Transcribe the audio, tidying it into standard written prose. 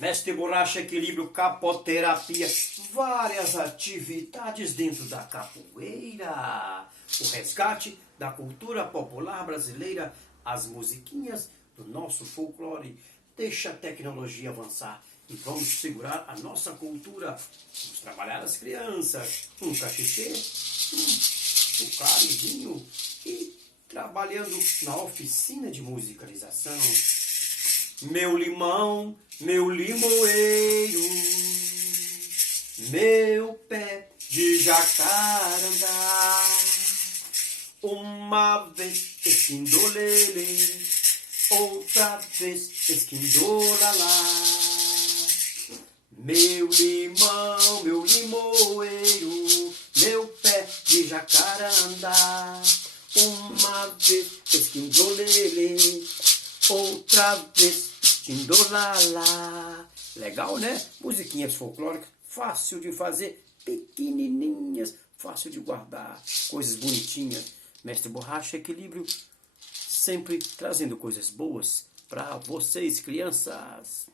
Mestre Borracha, equilíbrio, capoterapia, várias atividades dentro da capoeira. O resgate da cultura popular brasileira, as musiquinhas do nosso folclore. Deixa a tecnologia avançar e vamos segurar a nossa cultura. Vamos trabalhar as crianças, um cachechê, um carinho e trabalhando na oficina de musicalização. Meu limão, meu limoeiro, meu pé de jacarandá. Uma vez esquindolele, outra vez esquindolalá. Meu limão, meu limoeiro, meu pé de jacarandá. Uma vez esquindolele, outra vez esquindolala. Legal, né? Musiquinhas folclóricas, fácil de fazer, pequenininhas, fácil de guardar, coisas bonitinhas. Mestre Borracha, equilíbrio, sempre trazendo coisas boas para vocês, crianças.